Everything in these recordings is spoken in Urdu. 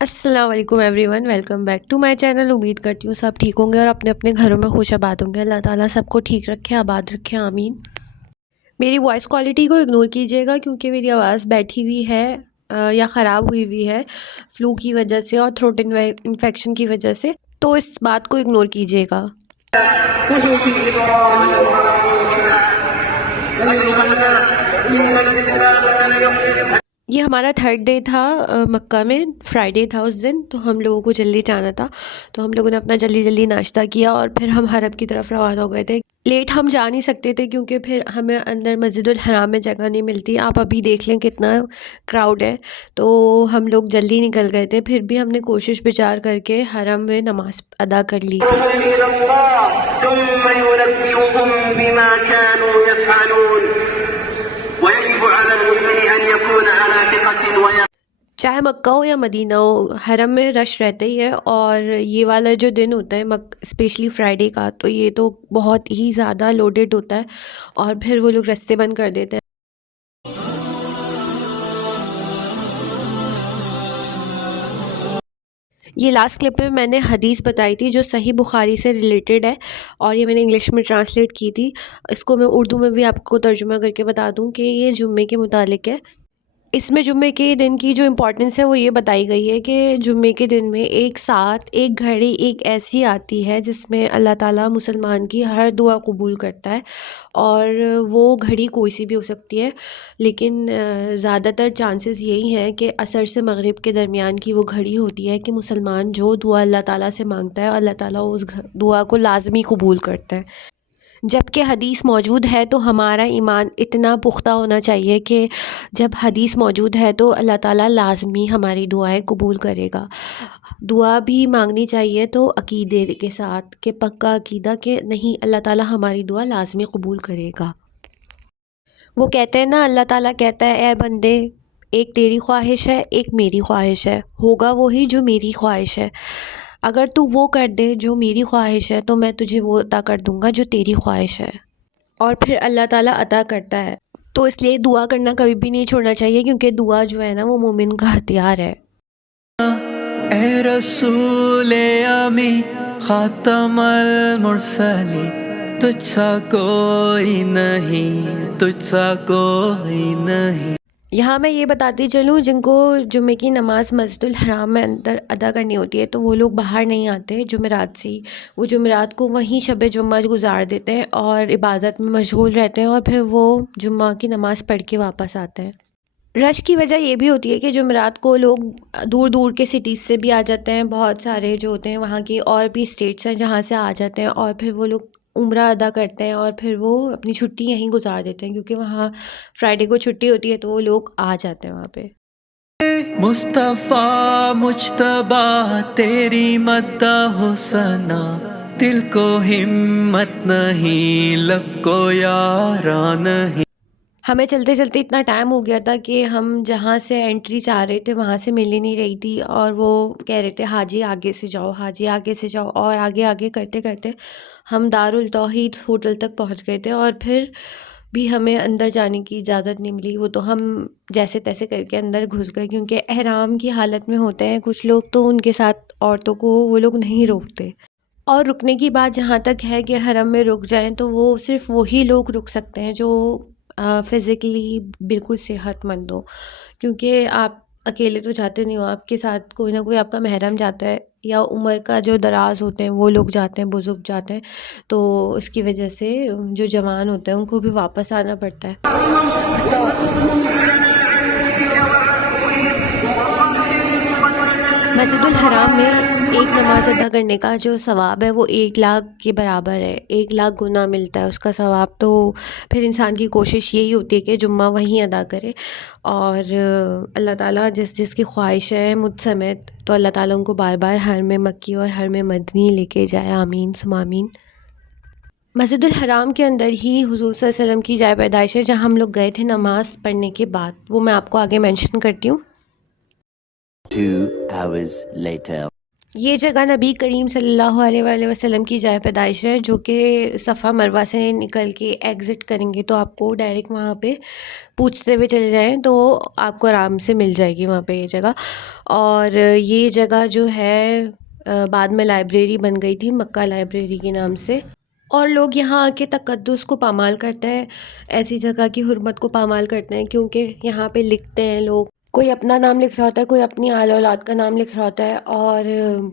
السلام علیکم everyone, welcome back to my channel. امید کرتی ہوں سب ٹھیک ہوں گے اور اپنے اپنے گھروں میں خوش آباد ہوں گے۔ اللہ تعالیٰ سب کو ٹھیک رکھے، آباد رکھے، آمین۔ میری وائس کوالٹی کو اگنور کیجیے گا کیونکہ میری آواز بیٹھی ہوئی ہے یا خراب ہوئی ہوئی ہے فلو کی وجہ سے اور تھروٹ انفیکشن کی وجہ سے، تو اس بات کو اگنور کیجیے گا۔ یہ ہمارا تھرڈ ڈے تھا مکہ میں، فرائیڈے تھا اس دن، تو ہم لوگوں کو جلدی جانا تھا، تو ہم لوگوں نے اپنا جلدی جلدی ناشتہ کیا اور پھر ہم حرم کی طرف روانہ ہو گئے تھے۔ لیٹ ہم جا نہیں سکتے تھے کیونکہ پھر ہمیں اندر مسجد الحرام میں جگہ نہیں ملتی۔ آپ ابھی دیکھ لیں کتنا کراؤڈ ہے، تو ہم لوگ جلدی نکل گئے تھے، پھر بھی ہم نے کوشش بچار کر کے حرم میں نماز ادا کر لی تھی۔ چاہے مکہ ہو یا مدینہ ہو، حرم میں رش رہتا ہی ہے، اور یہ والا جو دن ہوتا ہے اسپیشلی فرائیڈے کا، تو یہ تو بہت ہی زیادہ لوڈڈ ہوتا ہے، اور پھر وہ لوگ رستے بند کر دیتے ہیں۔ یہ لاسٹ کلپ میں نے حدیث بتائی تھی جو صحیح بخاری سے ریلیٹڈ ہے، اور یہ میں نے انگلش میں ٹرانسلیٹ کی تھی، اس کو میں اردو میں بھی آپ کو ترجمہ کر کے بتا دوں کہ یہ جمعے کے متعلق ہے۔ اس میں جمعے کے دن کی جو امپورٹنس ہے وہ یہ بتائی گئی ہے کہ جمعے کے دن میں ایک ساتھ ایک گھڑی ایک ایسی آتی ہے جس میں اللہ تعالیٰ مسلمان کی ہر دعا قبول کرتا ہے، اور وہ گھڑی کوئی سی بھی ہو سکتی ہے، لیکن زیادہ تر چانسز یہی ہیں کہ عصر سے مغرب کے درمیان کی وہ گھڑی ہوتی ہے کہ مسلمان جو دعا اللہ تعالیٰ سے مانگتا ہے اللہ تعالیٰ اس دعا کو لازمی قبول کرتا ہے۔ جب کہ حدیث موجود ہے تو ہمارا ایمان اتنا پختہ ہونا چاہیے کہ جب حدیث موجود ہے تو اللہ تعالیٰ لازمی ہماری دعائیں قبول کرے گا۔ دعا بھی مانگنی چاہیے تو عقیدے کے ساتھ، کہ پکا عقیدہ کہ نہیں، اللہ تعالیٰ ہماری دعا لازمی قبول کرے گا۔ وہ کہتے ہیں نا، اللہ تعالیٰ کہتا ہے اے بندے، ایک تیری خواہش ہے ایک میری خواہش ہے، ہوگا وہی جو میری خواہش ہے، اگر تو وہ کر دے جو میری خواہش ہے تو میں تجھے وہ عطا کر دوں گا جو تیری خواہش ہے، اور پھر اللہ تعالیٰ عطا کرتا ہے۔ تو اس لیے دعا کرنا کبھی بھی نہیں چھوڑنا چاہیے، کیونکہ دعا جو ہے نا وہ مومن کا ہتھیار ہے۔ اے رسول امی خاتم المرسلین، تجھ سا کوئی نہیں، تجھ سا کوئی نہیں۔ یہاں میں یہ بتاتی چلوں، جن کو جمعے کی نماز مسجد الحرام میں اندر ادا کرنی ہوتی ہے تو وہ لوگ باہر نہیں آتے جمعرات سے ہی، وہ جمعرات کو وہیں شب جمعہ گزار دیتے ہیں اور عبادت میں مشغول رہتے ہیں، اور پھر وہ جمعہ کی نماز پڑھ کے واپس آتے ہیں۔ رش کی وجہ یہ بھی ہوتی ہے کہ جمعرات کو لوگ دور دور کے سٹیز سے بھی آ جاتے ہیں، بہت سارے جو ہوتے ہیں وہاں کی اور بھی اسٹیٹس ہیں جہاں سے آ جاتے ہیں، اور پھر وہ لوگ عمرہ ادا کرتے ہیں اور پھر وہ اپنی چھٹی یہیں گزار دیتے ہیں، کیونکہ وہاں فرائیڈے کو چھٹی ہوتی ہے تو وہ لوگ آ جاتے ہیں وہاں پہ۔ مصطفیٰ مجتبیٰ تیری مدح و ثنا، دل کو ہمت نہیں، لب کو یاراں نہیں۔ ہمیں چلتے چلتے اتنا ٹائم ہو گیا تھا کہ ہم جہاں سے انٹری چاہ رہے تھے وہاں سے مل ہی نہیں رہی تھی، اور وہ کہہ رہے تھے حاجی آگے سے جاؤ، حاجی آگے سے جاؤ، اور آگے آگے کرتے کرتے ہم دارالتوحید ہوٹل تک پہنچ گئے تھے، اور پھر بھی ہمیں اندر جانے کی اجازت نہیں ملی۔ وہ تو ہم جیسے تیسے کر کے اندر گھس گئے، کیونکہ احرام کی حالت میں ہوتے ہیں کچھ لوگ، تو ان کے ساتھ عورتوں کو وہ لوگ نہیں روکتے۔ اور رکنے کی بات جہاں تک ہے کہ حرم میں رک جائیں تو وہ صرف وہی لوگ رک سکتے ہیں جو فزیکلی بالکل صحت مند ہو، کیونکہ آپ اکیلے تو جاتے نہیں ہو، آپ کے ساتھ کوئی نہ کوئی آپ کا محرم جاتا ہے، یا عمر کا جو دراز ہوتے ہیں وہ لوگ جاتے ہیں، بزرگ جاتے ہیں، تو اس کی وجہ سے جو جوان ہوتے ہیں ان کو بھی واپس آنا پڑتا ہے۔ مسجد الحرام میں ایک نماز ادا کرنے کا جو ثواب ہے وہ 1,00,000 کے برابر ہے، 1,00,000 گنا ملتا ہے اس کا ثواب۔ تو پھر انسان کی کوشش یہی ہوتی ہے کہ جمعہ وہیں ادا کرے، اور اللہ تعالیٰ جس کی خواہش ہے مجھ سمیت، تو اللہ تعالیٰ ان کو بار بار حرم مکی اور حرم مدنی لے کے جائے، آمین ثم آمین۔ مسجد الحرام کے اندر ہی حضور صلی اللہ علیہ وسلم کی جائے پیدائش ہے، جہاں ہم لوگ گئے تھے نماز پڑھنے کے بعد، وہ میں آپ کو آگے مینشن کرتی ہوں۔ 2 hours later یہ جگہ نبی کریم صلی اللہ علیہ وآلہ وسلم کی جائے پیدائش ہے، جو کہ صفا مروہ سے نکل کے ایگزٹ کریں گے تو آپ کو ڈائریکٹ وہاں پہ پوچھتے ہوئے چلے جائیں تو آپ کو آرام سے مل جائے گی وہاں پہ یہ جگہ۔ اور یہ جگہ جو ہے بعد میں لائبریری بن گئی تھی، مکہ لائبریری کے نام سے، اور لوگ یہاں آ کے تقدس کو پامال کرتے ہیں، ایسی جگہ کی حرمت کو پامال کرتے ہیں، کیونکہ یہاں پہ لکھتے ہیں لوگ، کوئی اپنا نام لکھ رہا ہوتا ہے، کوئی اپنی آل اولاد کا نام لکھ رہا ہوتا ہے، اور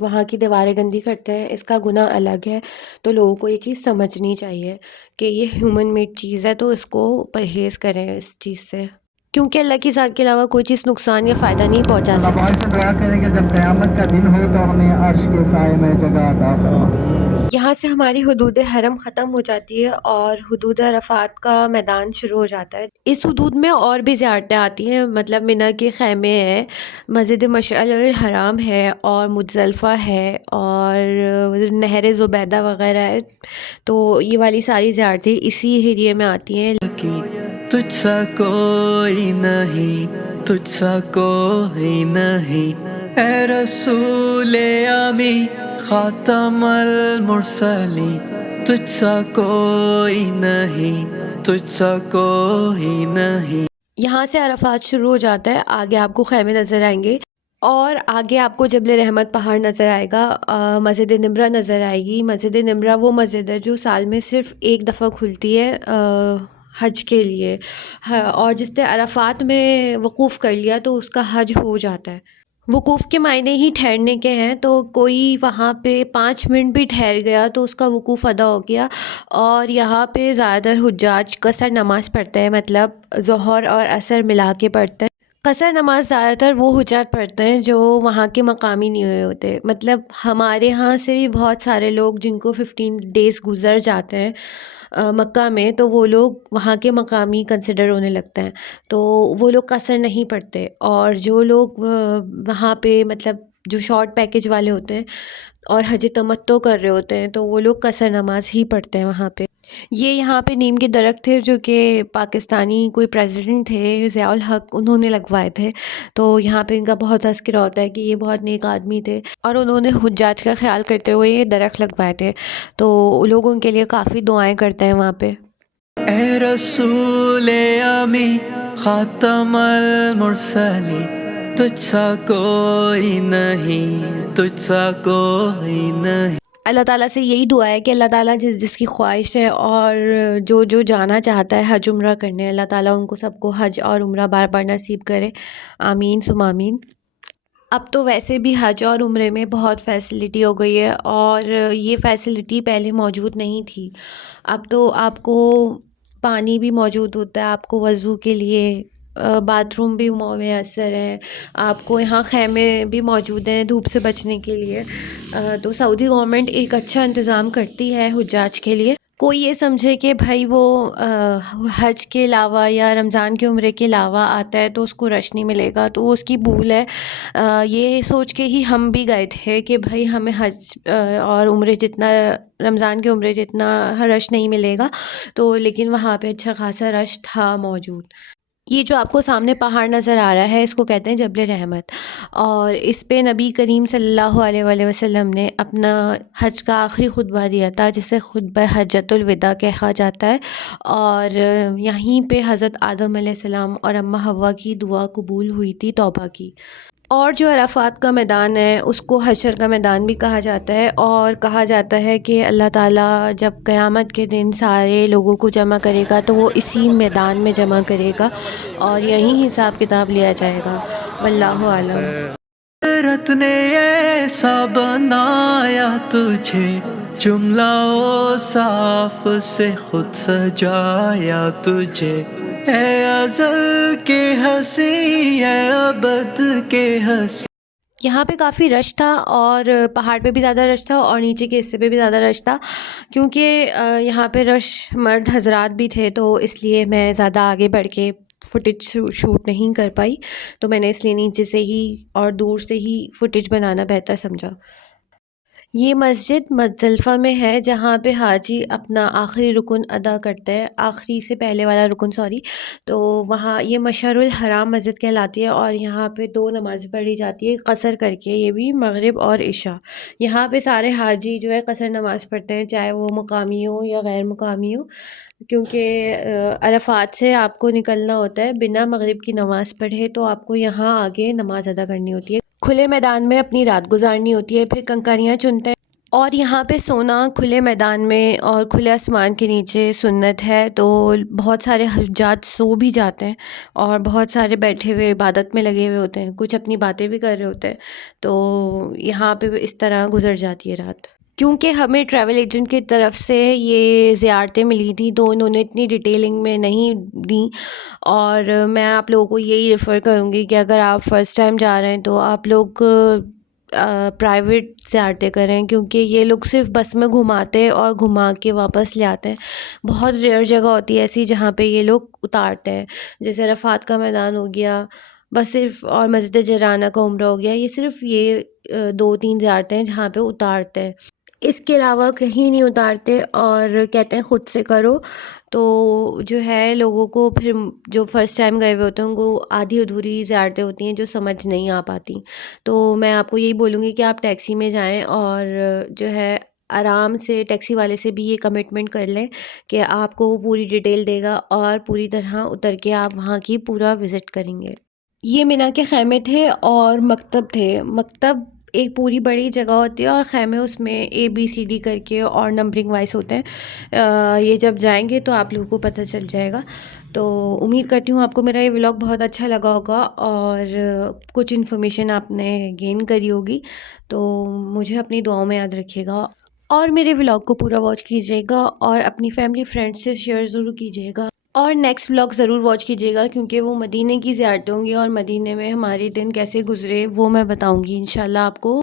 وہاں کی دیواریں گندی کرتے ہیں، اس کا گناہ الگ ہے۔ تو لوگوں کو یہ چیز سمجھنی چاہیے کہ یہ ہیومن میڈ چیز ہے، تو اس کو پرہیز کریں اس چیز سے، کیونکہ اللہ کی ذات کے علاوہ کوئی چیز نقصان یا فائدہ نہیں پہنچا اللہ سکتی۔ پاک سے دعا کریں کہ جب قیامت کا دن ہو تو ہمیں عرش کے سائے میں جگہ عطا فرما۔ یہاں سے ہماری حدود حرم ختم ہو جاتی ہے اور حدود عرفات کا میدان شروع ہو جاتا ہے۔ اس حدود میں اور بھی زیارتیں آتی ہیں، مطلب منی کے خیمے ہیں، مسجد مشعر الحرام ہے، اور مزدلفہ ہے، اور نہر زبیدہ وغیرہ ہے، تو یہ والی ساری زیارتیں اسی ایریے میں آتی ہیں۔ کی تجھ سا کوئی نہیں، تجھ سا کوئی نہیں، اے رسول امی خاتم المرسلین، تجھ سا کوئی نہیں، تجھ سا کوئی نہیں۔ یہاں سے عرفات شروع ہو جاتا ہے، آگے آپ کو خیمے نظر آئیں گے، اور آگے آپ کو جبل رحمت پہاڑ نظر آئے گا، مسجد نمرہ نظر آئے گی۔ مسجد نمرہ وہ مسجد ہے جو سال میں صرف ایک دفعہ کھلتی ہے حج کے لیے، اور جس نے عرفات میں وقوف کر لیا تو اس کا حج ہو جاتا ہے۔ وقوف کے معنی ہی ٹھہرنے کے ہیں، تو کوئی وہاں پہ 5 منٹ بھی ٹھہر گیا تو اس کا وقوف ادا ہو گیا۔ اور یہاں پہ زیادہ تر حجاج قصر نماز پڑھتے ہیں، مطلب ظہر اور عصر ملا کے پڑھتے ہیں۔ قصر نماز زیادہ تر وہ حجاج پڑھتے ہیں جو وہاں کے مقامی نہیں ہوئے ہوتے، مطلب ہمارے ہاں سے بھی بہت سارے لوگ جن کو 15 ڈیز گزر جاتے ہیں مکہ میں، تو وہ لوگ وہاں کے مقامی کنسیڈر ہونے لگتے ہیں، تو وہ لوگ قصر نہیں پڑھتے۔ اور جو لوگ وہاں پہ مطلب جو شارٹ پیکج والے ہوتے ہیں اور حج تمتع کر رہے ہوتے ہیں تو وہ لوگ قصر نماز ہی پڑھتے ہیں وہاں پہ۔ یہ یہاں پہ نیم کے درخت تھے جو کہ پاکستانی کوئی پریزیڈنٹ تھے ضیاء الحق، انہوں نے لگوائے تھے، تو یہاں پہ ان کا بہت تذکرہ ہوتا ہے کہ یہ بہت نیک آدمی تھے، اور انہوں نے حجاج کا خیال کرتے ہوئے یہ درخت لگوائے تھے، تو لوگ ان کے لیے کافی دعائیں کرتے ہیں وہاں پہ۔ اے رسول امی خاتم المرسلین، تجھ سا کوئی نہیں، تجھ سا کوئی نہیں۔ اللہ تعالیٰ سے یہی دعا ہے کہ اللہ تعالیٰ جس جس کی خواہش ہے اور جو جو جانا چاہتا ہے حج عمرہ کرنے، اللہ تعالیٰ ان کو سب کو حج اور عمرہ بار بار نصیب کرے، آمین ثم آمین۔ اب تو ویسے بھی حج اور عمرے میں بہت فیسلٹی ہو گئی ہے، اور یہ فیسلٹی پہلے موجود نہیں تھی۔ اب تو آپ کو پانی بھی موجود ہوتا ہے، آپ کو وضو کے لیے باتھ روم بھی میسر ہیں، آپ کو یہاں خیمے بھی موجود ہیں دھوپ سے بچنے کے لیے، تو سعودی گورنمنٹ ایک اچھا انتظام کرتی ہے حجاج کے لیے۔ کوئی یہ سمجھے کہ بھائی وہ حج کے علاوہ یا رمضان کے عمرے کے علاوہ آتا ہے تو اس کو رش نہیں ملے گا، تو وہ اس کی بھول ہے۔ یہ سوچ کے ہی ہم بھی گئے تھے کہ بھائی ہمیں حج اور عمرے جتنا، رمضان کے عمرے جتنا رش نہیں ملے گا، تو لیکن وہاں پہ اچھا خاصا رش تھا موجود۔ یہ جو آپ کو سامنے پہاڑ نظر آ رہا ہے اس کو کہتے ہیں جبل رحمت، اور اس پہ نبی کریم صلی اللہ علیہ وآلہ وسلم نے اپنا حج کا آخری خطبہ دیا تھا، جسے خطبہ حجۃ الوداع کہا جاتا ہے، اور یہیں پہ حضرت آدم علیہ السلام اور اماں حوا کی دعا قبول ہوئی تھی توبہ کی۔ اور جو عرفات کا میدان ہے اس کو حشر کا میدان بھی کہا جاتا ہے، اور کہا جاتا ہے کہ اللہ تعالیٰ جب قیامت کے دن سارے لوگوں کو جمع کرے گا تو وہ اسی میدان میں جمع کرے گا، اور یہیں حساب کتاب لیا جائے گا، واللہ عالم۔ قدرت نے ایسا بنایا تجھے، جملہ و صاف سے خود سجایا تجھے، اے ازل کے ہنسی، اے ابد کے ہنسی۔ یہاں پہ کافی رش تھا، اور پہاڑ پہ بھی زیادہ رش تھا اور نیچے کے حصے پہ بھی زیادہ رش تھا، کیونکہ یہاں پہ رش مرد حضرات بھی تھے، تو اس لیے میں زیادہ آگے بڑھ کے فوٹیج شوٹ نہیں کر پائی، تو میں نے اس لیے نیچے سے ہی اور دور سے ہی فوٹیج بنانا بہتر سمجھا۔ یہ مسجد مزدلفہ میں ہے جہاں پہ حاجی اپنا آخری رکن ادا کرتا ہے، آخری سے پہلے والا رکن سوری. تو وہاں یہ مشعر الحرام مسجد کہلاتی ہے اور یہاں پہ 2 نمازیں پڑھی جاتی ہے قصر کر کے، یہ بھی مغرب اور عشاء. یہاں پہ سارے حاجی جو ہے قصر نماز پڑھتے ہیں، چاہے وہ مقامی ہو یا غیر مقامی ہو، کیونکہ عرفات سے آپ کو نکلنا ہوتا ہے بنا مغرب کی نماز پڑھے، تو آپ کو یہاں آگے نماز ادا کرنی ہوتی ہے، کھلے میدان میں اپنی رات گزارنی ہوتی ہے. پھر کنکریاں چنتے ہیں اور یہاں پہ سونا کھلے میدان میں اور کھلے آسمان کے نیچے سنت ہے. تو بہت سارے حجاج سو بھی جاتے ہیں اور بہت سارے بیٹھے ہوئے عبادت میں لگے ہوئے ہوتے ہیں، کچھ اپنی باتیں بھی کر رہے ہوتے ہیں. تو یہاں پہ اس طرح گزر جاتی ہے رات. کیونکہ ہمیں ٹریول ایجنٹ کی طرف سے یہ زیارتیں ملی تھیں تو انہوں نے اتنی ڈیٹیلنگ میں نہیں دیں، اور میں آپ لوگوں کو یہی ریفر کروں گی کہ اگر آپ فرسٹ ٹائم جا رہے ہیں تو آپ لوگ پرائیویٹ زیارتیں کریں، کیونکہ یہ لوگ صرف بس میں گھماتے اور گھما کے واپس لے آتے ہیں. بہت ریئر جگہ ہوتی ہے ایسی جہاں پہ یہ لوگ اتارتے ہیں، جیسے عرفات کا میدان ہو گیا بس صرف، اور مسجد جرانہ کا عمرہ ہو گیا. یہ صرف یہ 2-3 زیارتیں ہیں جہاں پہ اتارتے ہیں، اس کے علاوہ کہیں نہیں اتارتے اور کہتے ہیں خود سے کرو. تو جو ہے لوگوں کو پھر جو فرسٹ ٹائم گئے ہوئے ہوتے ہیں ان کو آدھی ادھوری زیارتیں ہوتی ہیں جو سمجھ نہیں آ پاتی. تو میں آپ کو یہی بولوں گی کہ آپ ٹیکسی میں جائیں اور جو ہے آرام سے ٹیکسی والے سے بھی یہ کمٹمنٹ کر لیں کہ آپ کو وہ پوری ڈیٹیل دے گا اور پوری طرح اتر کے آپ وہاں کی پورا وزٹ کریں گے. یہ منیٰ کے خیمے تھے اور مکتب تھے. مکتب ایک پوری بڑی جگہ ہوتی ہے اور خیمے اس میں ABCD کر کے اور نمبرنگ وائز ہوتے ہیں. یہ جب جائیں گے تو آپ لوگوں کو پتہ چل جائے گا. تو امید کرتی ہوں آپ کو میرا یہ ولاگ بہت اچھا لگا ہوگا اور کچھ انفارمیشن آپ نے گین کری ہوگی. تو مجھے اپنی دعاؤں میں یاد رکھیے گا اور میرے ولاگ کو پورا واچ کیجیے گا اور اپنی فیملی فرینڈ سے شیئر ضرور کیجیے گا. اور نیکسٹ ولاگ ضرور واچ کیجیے گا کیونکہ وہ مدینے کی زیارتیں ہوں گی اور مدینے میں ہمارے دن کیسے گزرے وہ میں بتاؤں گی انشاءاللہ آپ کو.